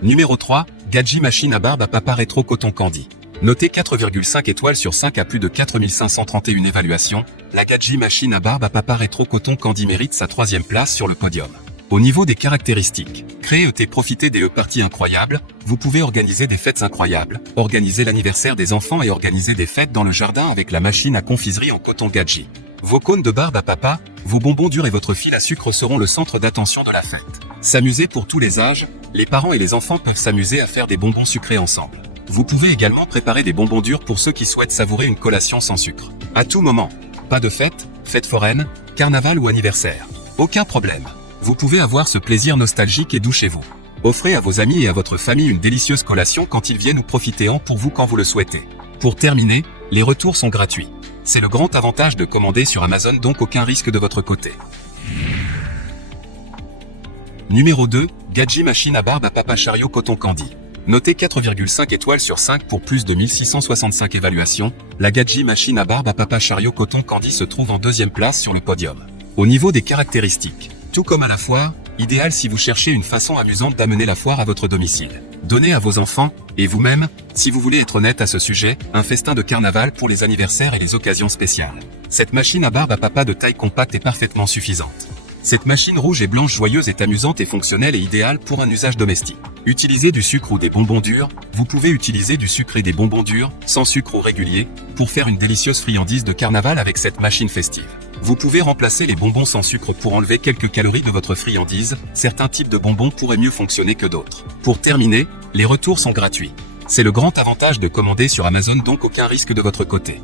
Numéro 3, Gadji Machine à barbe à papa rétro coton candy. Notée 4,5 étoiles sur 5 à plus de 4531 évaluations, la Gadji Machine à barbe à papa rétro coton candy mérite sa 3e place sur le podium. Au niveau des caractéristiques, créer et profiter des parties incroyables, vous pouvez organiser des fêtes incroyables, organiser l'anniversaire des enfants et organiser des fêtes dans le jardin avec la machine à confiserie en coton Gadji. Vos cônes de barbe à papa, vos bonbons durs et votre fil à sucre seront le centre d'attention de la fête. S'amuser pour tous les âges, les parents et les enfants peuvent s'amuser à faire des bonbons sucrés ensemble. Vous pouvez également préparer des bonbons durs pour ceux qui souhaitent savourer une collation sans sucre. À tout moment. Pas de fête, fête foraine, carnaval ou anniversaire. Aucun problème. Vous pouvez avoir ce plaisir nostalgique et doux chez vous. Offrez à vos amis et à votre famille une délicieuse collation quand ils viennent ou profitez-en pour vous quand vous le souhaitez. Pour terminer, les retours sont gratuits. C'est le grand avantage de commander sur Amazon, donc aucun risque de votre côté. Numéro 2, Gadji Machine à barbe à papa chariot coton candy. Notée 4,5 étoiles sur 5 pour plus de 1665 évaluations, la Gadji Machine à barbe à papa chariot coton candy se trouve en 2e place sur le podium. Au niveau des caractéristiques, tout comme à la foire, idéal si vous cherchez une façon amusante d'amener la foire à votre domicile. Donnez à vos enfants, et vous-même, si vous voulez être honnête à ce sujet, un festin de carnaval pour les anniversaires et les occasions spéciales. Cette machine à barbe à papa de taille compacte est parfaitement suffisante. Cette machine rouge et blanche joyeuse est amusante et fonctionnelle et idéale pour un usage domestique. Utilisez du sucre ou des bonbons durs, vous pouvez utiliser du sucre et des bonbons durs, sans sucre ou régulier, pour faire une délicieuse friandise de carnaval avec cette machine festive. Vous pouvez remplacer les bonbons sans sucre pour enlever quelques calories de votre friandise, certains types de bonbons pourraient mieux fonctionner que d'autres. Pour terminer, les retours sont gratuits. C'est le grand avantage de commander sur Amazon, donc aucun risque de votre côté.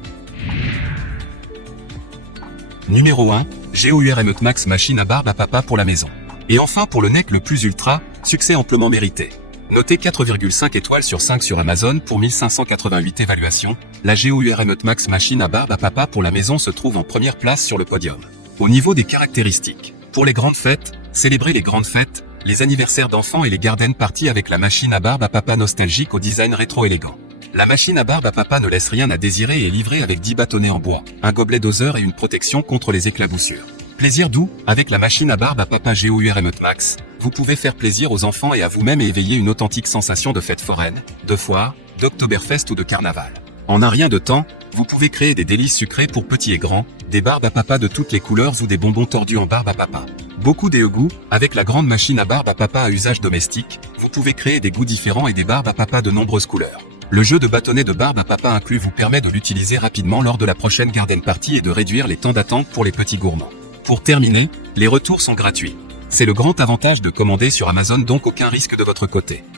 Numéro 1, GOURME Max Machine à barbe à papa pour la maison. Et enfin pour le NEC le plus ultra, succès amplement mérité. Notée 4,5 étoiles sur 5 sur Amazon pour 1588 évaluations, la GOURME Max Machine à barbe à papa pour la maison se trouve en 1re place sur le podium. Au niveau des caractéristiques, pour les grandes fêtes, célébrez les grandes fêtes, les anniversaires d'enfants et les garden parties avec la machine à barbe à papa nostalgique au design rétro élégant. La machine à barbe à papa ne laisse rien à désirer et est livrée avec 10 bâtonnets en bois, un gobelet doseur et une protection contre les éclaboussures. Plaisir doux, avec la machine à barbe à papa GOURME Max, vous pouvez faire plaisir aux enfants et à vous-même et éveiller une authentique sensation de fête foraine, de foire, d'Oktoberfest ou de carnaval. En un rien de temps, vous pouvez créer des délices sucrées pour petits et grands, des barbes à papa de toutes les couleurs ou des bonbons tordus en barbe à papa. Beaucoup des goûts, avec la grande machine à barbe à papa à usage domestique, vous pouvez créer des goûts différents et des barbes à papa de nombreuses couleurs. Le jeu de bâtonnets de barbe à papa inclus vous permet de l'utiliser rapidement lors de la prochaine garden party et de réduire les temps d'attente pour les petits gourmands. Pour terminer, les retours sont gratuits. C'est le grand avantage de commander sur Amazon, donc aucun risque de votre côté.